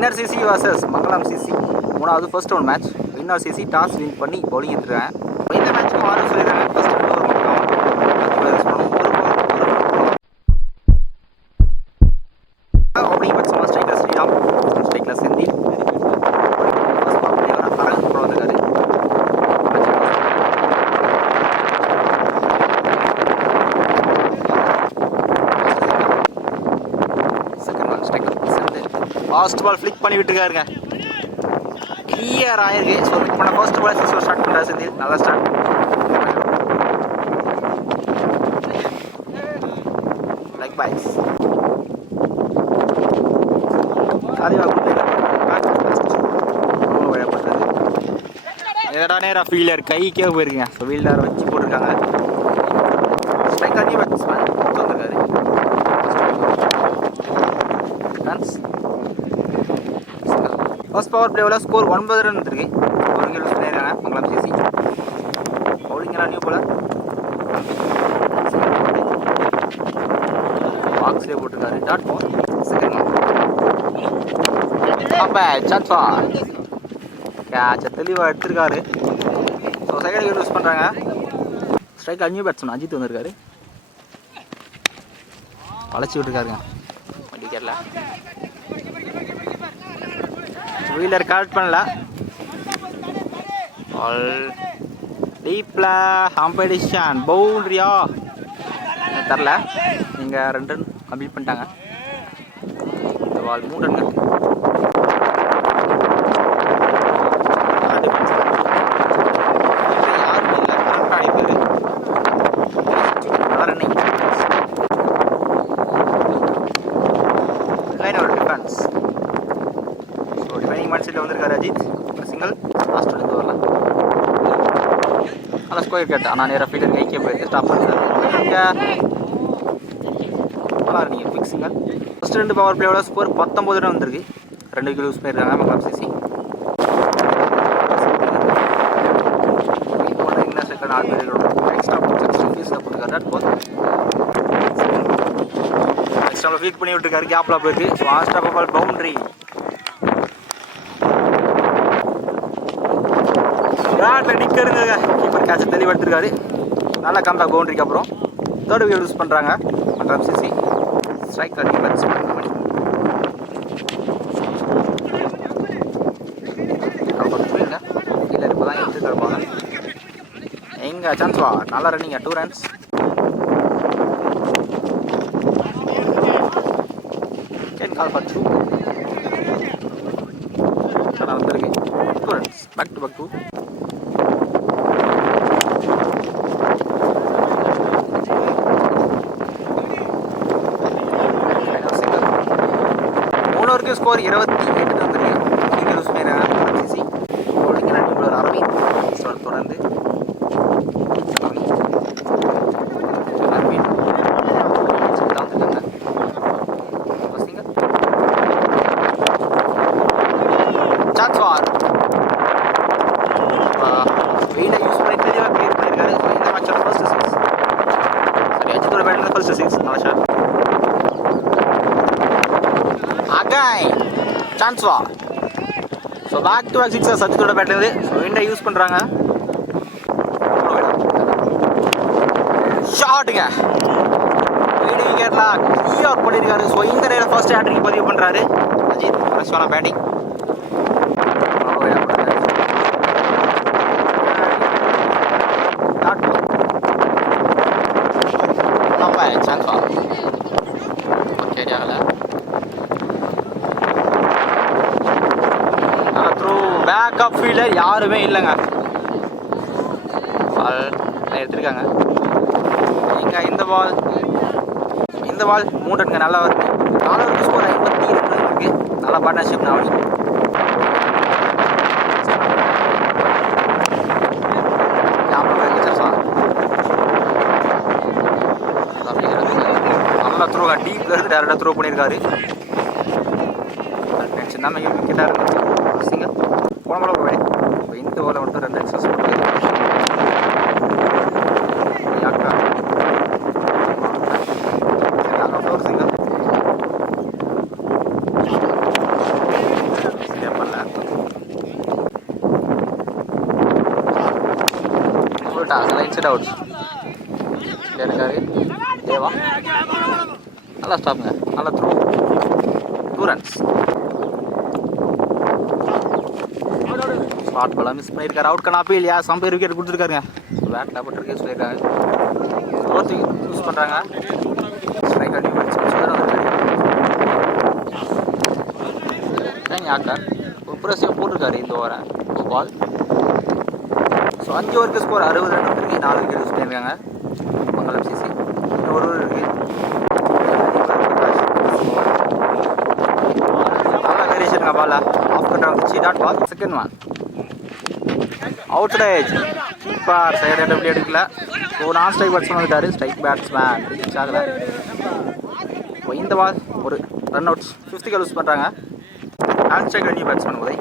Winner CC vs Mangalam CC. மூணாவது first round match. Winner CC toss win பண்ணி bowling எடுத்துருக்காங்க. இந்த மேட்ச்சும் ஆறு சொல்லியிருக்காங்க. First round opening batsman striker Sriram, striker Senthil. Fast ball flick பண்ணி விட்டுருக்காருங்க. கிளியர் ஆயிருக்கு. ஸோ ஃப்ளிக் பண்ண ஃபர்ஸ்ட் பால் சிக்ஸ் ஸ்டார்ட் பண்ணுறாரு செந்தில். நல்லா ஸ்டார்ட். லைக் பாய்ஸ் நேராக ஃபீல்டர் கைக்கே போயிருக்குங்க. ஸோ ஃபீல்டரை வச்சு போட்டிருக்காங்க. ஸ்ட்ரைக்கர் நியூ பேட்ஸ்மேன் வந்திருக்காரு. ஃபர்ஸ்ட் பவர் பிளேவில் ஸ்கோர் 9 ரன் வந்துருக்கு. ஒரு விக்கெட் லூஸ் பண்ணியிருக்காங்க மங்களம் சிசி. பவுலிங் எல்லாம் நியூ போல பாக்ஸ்லேயே போட்டிருக்காரு. டாட் பால் செகண்ட் சான்ஸா கேட்சை தெளிவாக எடுத்திருக்காரு. ஸோ செகண்ட் விக்கெட் யூஸ் பண்ணுறாங்க. ஸ்ட்ரைக்கர் நியூ பேட்ஸ்மேன் அஜித் வந்திருக்காரு. வளைச்சி விட்டுருக்காருங்க விக்கெட்டில். வீலர் கரெக்ட் பண்ணல. ஆல் டீப்பில் காம்படிஷன் பவுண்ட்ரியா தரல. நீங்கள் 2 ரன் கம்ப்ளீட் பண்ணிட்டாங்க. இந்த பால் 3 ரன் இருக்கு. யாருமே இல்லை. கரெக்டாக அடிப்பாரு. நல்லா ரன்னிங். லைன் ஒரு defence. So defining mind settle வந்திருக்காரு அஜித். சிங்கிள் லாஸ்ட்லேருந்து வரலாம். நல்லா ஸ்கோர் கேட்டேன். ஆனால் நேராக ஃபீல்டர் கைக்கே போயிருக்கு. ஸ்டாப் பண்ணுறாரு. நல்லா நீங்கள் பிக் சிங்கிள். ஃபஸ்ட் 2 பவர் பிளேயோட ஸ்கோர் 19 ரன் வந்திருக்கு. 2 விக்கெட் யூஸ் பண்ணியிருக்காங்க மங்களம் சிசி. என்ன செகண்ட் 6 பேர் எக்ஸ்ட்ரா ஃபீஸில் போட்டுருக்காரு. டாட் பால் எக்ஸ்ட்ரா ஃபீக் பண்ணி விட்டுருக்காரு. கேப்பில் போயிருக்கு. ஸோ ஆஸ்ட்ரா பால் பவுண்ட்ரி. பேட்டில் நிற்கிறதுங்க. கீப்பர் கேட்சை தெளிவாக எடுத்துருக்காரு. நல்லா கம்பேக் பவுண்டரிக்கு அப்புறம் 3rd விக்கெட் யூஸ் பண்ணுறாங்க மங்களம் சிசி. ஸ்ட்ரைக்கர் நியூ பேட்ஸ்மேன் கீழே இப்போ தான் எடுத்து தருவாங்க. எங்கே சான்ஸ் வா. நல்லா ரன்னிங்க. 2 ரன்ஸ். Can call for 2. நடந்திருக்கு. 2 ரன்ஸ். Back to back 2. மூணு ஸ்கோர் 28 வந்துருக்கு. விக்கெட் யூஸ் பண்ணியிருக்காங்க சிசி. பவுலிங் ரன் இவ்வளோ அரவிந்த் தொடர்ந்து சான்ஸ் வார் வெயிலை யூஸ் பண்ணி தெளிவாக கிளியர் பண்ணியிருக்காரு. இந்த மேட்சோட ஃபர்ஸ்ட் 6. சரி அஜித்தோட பேட்டில் ஃபர்ஸ்ட் 6. நல்லா ஷாட். அகைன் சான்ஸ் வா. ஸோ பேக் டு பேக் 6 அஜித்தோட பேட்லேருந்து. ஸோ விண்டை யூஸ் பண்ணுறாங்க. ஷாட்டுங்க. வீடு விக்கெட்ல கிளியர் பண்ணியிருக்காரு. ஸோ இந்த நேரம் ஃபர்ஸ்ட் ஹேட்ரிக் பதிவு பண்ணுறாரு அஜித். ஃப்ரெஷ்ஷான பேட்டிங். சான்ஸ் வா. ஓகே ஆகலை. த்ரூ பேக் ஆஃப் ஃபீல்டர் யாருமே இல்லைங்க. பால் எடுத்துருக்காங்க. இங்கே இந்த பால் 3 ரன்ங்க. நல்லா வருது. 4 ஸ்கோர் 52 ரன் இருக்குது. நல்லா பார்ட்னர்ஷிப் நாவணி. நல்லா த்ரோ டீப்ல இருந்து டேரக்டாக த்ரோ பண்ணியிருக்காரு. டென்ஷன் தான் விக்கெட்டாக இருந்தது. சிங்கிள் போன போல இப்போ இந்த ஓவரில் மட்டும் 2 எக்ஸஸ் போட்டு அக்கா ஒரு சிங்கிள். இன்சைட் அவுட் இருக்காரு தேவா. நல்லா ஸ்டாப்புங்க, நல்லா through 2 runs. Spot ball miss பண்ணியிருக்காரு. அவுட் கண்ணாப்பி இல்லையா, சம்பேர் விக்கெட் கொடுத்துருக்காருங்க. பேட்டில் போட்டுருக்கே சொல்லியிருக்காங்க. ஓவர்த்தி யூஸ் பண்ணுறாங்க. ஸ்ட்ரைக் அடி யாக்கார் ஒரு ப்ரெஸ்ஸையும் போட்டிருக்காரு இந்த ஓவரை பால். ஸோ 5 ஓவருக்கு ஸ்கோர் 60 ரன் வந்துருக்கு. 4 விக்கெட் யூஸ் பண்ணியிருக்காங்க மங்களம் சிசி. இன்னும் ஒரு ஓவர் இருக்குது. நல்லா வேரியேஷனுங்க பால். ஆஃப் கண்ட்ரா வந்துச்சு. Dot ball. Second one out side. Keeper side எப்படி எடுக்கல. ஸோ நான் ஸ்ட்ரைக் பேட்ஸ்மேன் வந்துட்டாரு. ஸ்ட்ரைக் பேட்ஸ்மேன் ரீச் ஆகலை. இப்போ இந்த பால் ஒரு run outs. 5th wicket use பண்ணுறாங்க. Non strike new batsman Uday.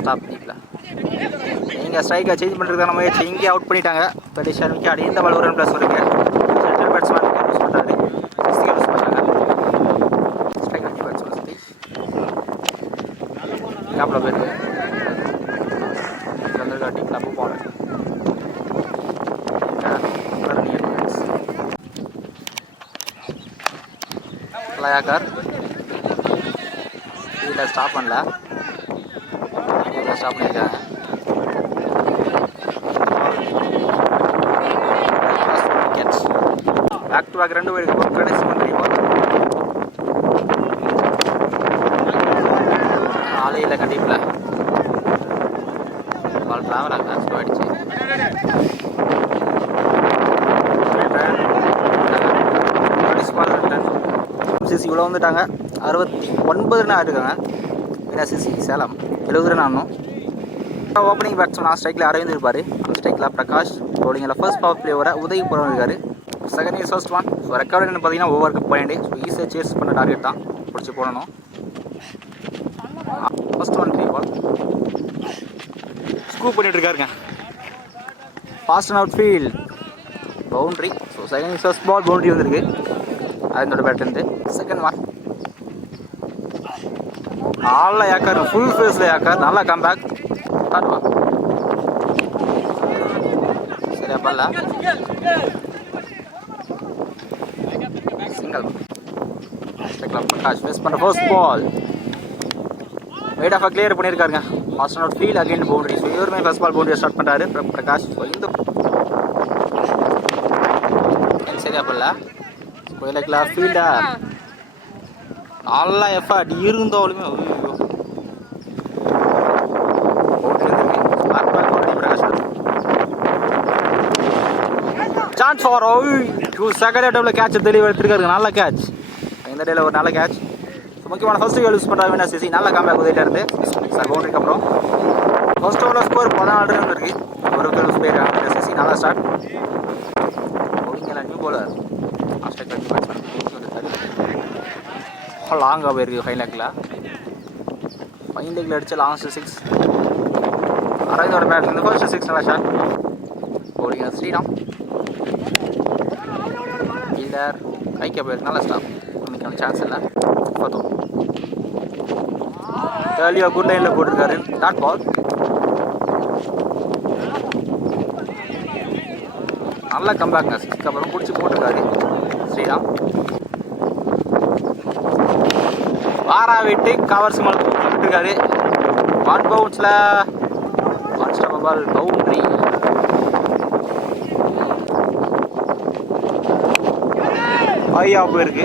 Stop டீப்பில் நீங்கள் ஸ்ட்ரைக்கை சேஞ்ச் பண்ணுறதுக்கான முயற்சி இங்கே அவுட் பண்ணிட்டாங்க. பெடிஷன் விக்கெட். இந்த பால் ஒரு ரன் ப்ளஸ் இருக்கு. சென்ட்ரல் பேட்ஸ்மேன் யூஸ் பண்ணுறாரு. யூஸ் பண்ணுறாங்க. ஸ்ட்ரைக் நியூ பேட்ஸ்மேன் சதீஷ் கேப்பில் போயிருக்கு. சந்திரகாட்டி கிளப்பு போல யாக்கார் இதில் ஸ்டாப் பண்ணல. ஸ்டாப் பண்ணியிருக்காங்க. பேக் டு பேக் 2 பேருக்கு கடைசி ஆலையில் கண்டிப்பில் பால் ட்ராவல் ஆக ஸ்லோ ஆகிடுச்சு. சிசி இவ்வளோ வந்துட்டாங்க. 69 ரன் ஆகிருக்காங்க. வினா சிசி சேலம் 70 ரன் ஆடணும். ஓப்பனிங் பேட்ஸ்மேன் ஸ்ட்ரைக்கில் அரவிந்த் இருப்பார். ஸ்ட்ரைக்கில் பிரகாஷ். ரோலிங்கில் ஃபர்ஸ்ட் பவர் பிளேயரை உதயபுரம் இருக்கார். Second is first one. So record என்ன பார்த்தீங்கன்னா ஓவருக்கு 12. ஸோ ஈஸியாக சேஸ் பண்ண டார்கெட் தான் பிடிச்சி போடணும். ஃபர்ஸ்ட் ஒன் 3 பால் ஸ்கூப் பண்ணிட்டு இருக்காருங்க. Fast and out field boundary. So second is first ball boundary வந்துருக்கு அதனோட பேட்லேருந்து. செகண்ட் ஒன் நல்லா யாக்கார் ஃபுல் ஃபேஸில் யாக்கார். நல்லா கம்பேக். ஸ்டார்ட் ஒன் சரியா பண்ணல. சிங்கிள் பிரகாஷ் மிஸ் பண்ண ஃபர்ஸ்ட் பால். வெயிட் ஆஃப் கிளியர் பண்ணியிருக்காருங்க. Fast and out field again boundary. So இவருமே ஃபர்ஸ்ட் பால் பவுண்டரி ஸ்டார்ட் பண்ணுறாரு பிரகாஷ். ஸோ இந்த சரியா பண்ணல. கோயிலக்கில் ஃபீல்டர் நல்லா எஃபர்ட் இருந்தாலுமே சான்ஸ் ஃபார் 2 செகண்ட் டேபிள் கேட்ச் தெளிவாக எடுத்துருக்காரு. நல்ல கேட்ச் இந்த டேல ஒரு நல்ல கேட்ச். முக்கியமான ஃபர்ஸ்ட் விக்கெட் யூஸ் பண்ணுறாங்க வினா சிசி. நல்ல காம்பேக் உதவிட்டு சார் பவுண்டரிக்கு அப்புறம். ஃபர்ஸ்ட் ஓவரில் ஸ்கோர் 14 ரன் இருக்கு. ஒரு விக்கெட் யூஸ் பண்ணியிருக்காங்க வினா சிசி. நல்லா ஸ்டார்ட். நியூ பவுலர் லாங்காக போயிருக்கு. ஃபைன் லெக்கில் அடித்த லாஸ்ட் 6. அரவிந்தோட பேட்லேருந்து ஃபர்ஸ்ட் 6 நல்லா ஷாட். போலிங்க ஸ்ரீராம் ஃபீல்டர் கைக்க போயிருக்கு. நல்லா ஸ்டாப். இன்னைக்கு சான்ஸ் இல்லை. பார்த்தோம் ஏர்லியாக குட் லைனில் போட்டிருக்காரு. டாட் பால் நல்லா கம்பேக்ங்க. 6க்கு அப்புறம் பிடிச்சி போட்டிருக்காரு ஸ்ரீராம். வாரா விட்டு கவர்ஸ் மேலே போட்டுருக்காரு. 1 பவுன்ஸில் பால் பவுண்ட்ரி. ஐயா போயிருக்கு.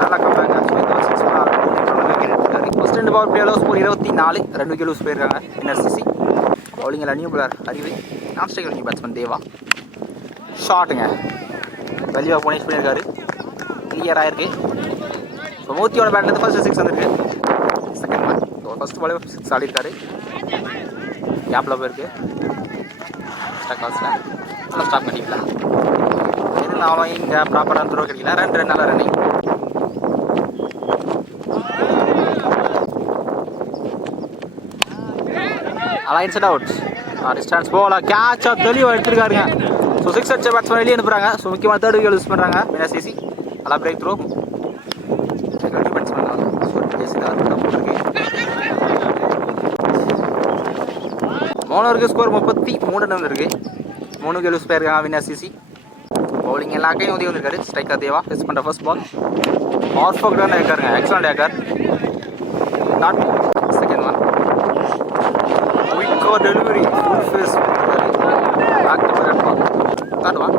நல்லா comeback. First 2 power player score 24. 2 wicket lose போயிருக்காங்க வின்னர் சிசி. பவுலிங்கில் நியூ பவுலர் அறிவு. நான் ஸ்ட்ரைக்கில் நியூ பேட்ஸ்மேன் தேவா. ஷாட்டுங்க வெளியாக போனிஷ் பண்ணியிருக்காரு. கிளியராக இருக்கு. ஸோ மூர்த்தியோட பேட்லேருந்து ஃபர்ஸ்ட் 6 வந்துருக்கு. Second one. ஸோ ஃபர்ஸ்ட் பாலே 6 ஆடிருக்காரு. கேப்பில் போயிருக்கு. ஸ்டாக் ஹவுஸில் நல்லா ஸ்டாப் பண்ணிக்கலாம். இருந்தாலும் இங்கே ப்ராப்பராக த்ரோ கிடைக்கல. 2 நல்லா ரன்னிங். Alliance out. டிஸ்டன்ஸ் போல கேட்சாக தெளிவாக எடுத்துருக்காருங்க. ஸோ 6 அடிச்ச பேட்ஸ்மேன் வெளியே அனுப்புகிறாங்க. ஸோ முக்கியமான தேர்ட் விக்கெட் யூஸ் பண்ணுறாங்க வின்னர் சிசி. நல்லா பிரேக் த்ரோ பேட்ஸ்மேன் போட்டிருக்கு. 3 ஓவருக்கு ஸ்கோர் 33 ரன் இருக்கு. 3 விக்கெட் யூஸ் பண்ணியிருக்காங்க வின்னர் சிசி. பவுலிங் எல்லா கையும் உதவி வந்திருக்காரு. ஸ்ட்ரைக்கர் தேவா ஃபேஸ் பண்ணுற ஃபர்ஸ்ட் பால் பர்ஃபெக்ட் ரன் ஏக்காருங்க. எக்ஸலண்ட் ஏக்கர். நாட் செகண்ட் ஒன் குயிக்கோ delivery full face back to back ball. Third one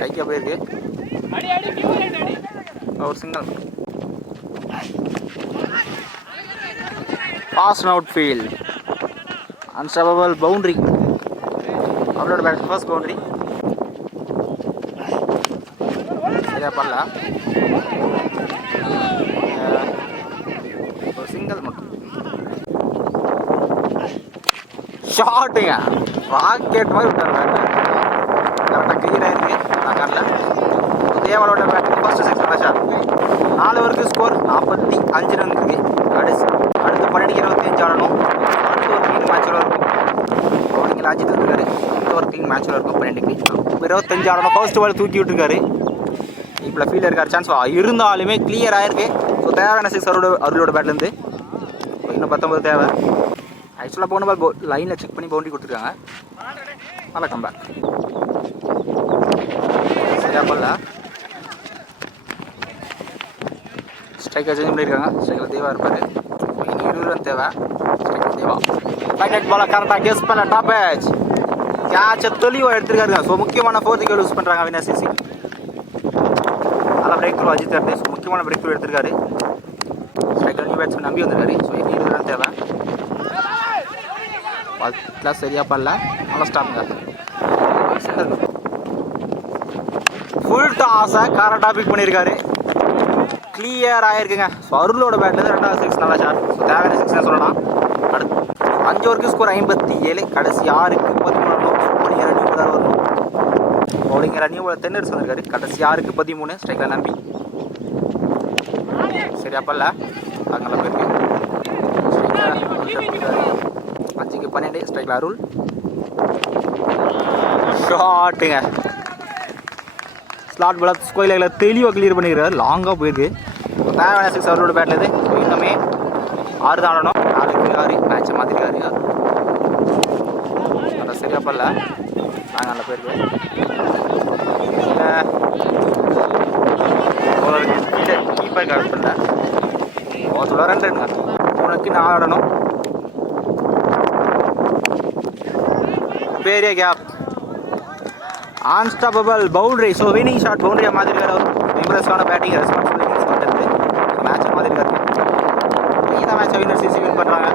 கைக்கு அப்படியே இருக்கு. ஒரு single fast out field unstoppable boundary. அவரோட பேட் ஃபர்ஸ்ட் பவுண்டரி சரியா பண்ணல. ஒரு சிங்கிள் மட்டும் ஷாட்டுங்க. ராக்கெட் மாதிரி விட்டார் பேட்டை. கரெக்டாக கிளியராக இருக்கு. நான் காணல. தேவாலோட பேட்டிங் ஃபர்ஸ்ட் 6 நல்ல ஷாட். 4 ஓவருக்கு ஸ்கோர் 45 ரன் இருக்கு. அடுத்து 12-25 ஆடணும். அடுத்து ஒரு க்ளீன் மேட்சில் இருக்கும். பவுலிங்கில் அஜித் வந்துருக்காரு. அடுத்து ஒரு க்ளீன் மேட்சில் இருக்கும். 12-25 ஆடணும். ஃபர்ஸ்ட் பால் தூக்கி விட்டுருக்காரு. இப்போ ஃபீல்டில் இருக்கார். சான்ஸ் இருந்தாலுமே கிளியர் ஆயிருக்கு. ஸோ தேவையான 6 அவரோட பேட்லேருந்து. இன்னும் 19 தேவை. ஆக்சுவலாக போன பால் லைனில் செக் பண்ணி பவுண்டரி கொடுத்துருக்காங்க. நல்லா கம்பேக் சரியா பண்ணல. ஸ்ட்ரைக்கர் சேஞ்ச் பண்ணியிருக்காங்க. ஸ்ட்ரைக்கர் தேவா இருப்பார். இனி 20 ரன் தேவை. ஸ்ட்ரைக்கர் தேவா ரைட் பாலை கரெக்டாக கெஸ் பண்ண டாப் ஏஜ் கேட்சை தெளிவாக எடுத்துருக்காருங்க. ஸோ முக்கியமான 4th விக்கெட் யூஸ் பண்ணுறாங்க வின்னர் சிசி. நல்லா பிரேக் த்ரூ அஜித் எடுத்து. ஸோ முக்கியமான பிரேக் த்ரூ எடுத்திருக்காரு. ஸ்ட்ரைக்கர் நியூ பேட்ஸ்மேன் நம்பி வந்திருக்காரு. ஸோ இனி 20 ரன் தேவை. பால் சரியாக பண்ணல. நல்லா ஸ்டாப்புங்க. ஃபுல் டாஸை கரெக்டாக பிக் பண்ணியிருக்காரு. கிளியர் ஆகிருக்குங்க. ஸோ அருளோட பேட்லேருந்து 2வது 6 நல்லா ஷாட். ஸோ தேவையான 6 சொல்லலாம். அடுத்து 5 ஓவருக்கு ஸ்கோர் 57. கடைசி 6க்கு 13 வரணும். பவுலிங் ரன்னிங் போலார் வரணும். பவுலிங் ரன்னிங் போல தென்னடிச்சு வந்திருக்காரு. கடைசி 6க்கு 13 ஸ்ட்ரைக்கில் நம்பி சரியா பண்ணல. அது நல்லா போயிருக்கு. 5க்கு 12 ஸ்ட்ரைக்கில் அருள் ஷாட்டுங்க. ஸ்லாட் பால் ஸ்கொயரில் தெளிவாக கிளியர் பண்ணிக்கிறார். லாங்காக போயிருக்கு. தேவையான 6 அவரோட பேட்லேருந்து. ஸோ இன்னுமே 6 தான் ஆடணும். 4க்கு 6 மேட்சை மாற்றிருக்காரு. நல்லா சரியாக பண்ணல. நல்லா போயிருக்கு. கீப்பர் கரெக்ட் பண்ணல. சொல்ல 2 ரன் 3க்கு 4 ஆடணும். பெரிய gap unstoppable boundary. So winning shot பவுண்டரியாக மாற்றிருக்காரு. இம்ப்ரெஸ்ஸான பேட்டிங் ரெஸ்பான்சிபிலிட்டிஸ் வந்துருக்கு. மேட்சை மாற்றிருக்காரு. இந்த மேட்சை வின்னர் சிசி வின் பண்ணுறாங்க.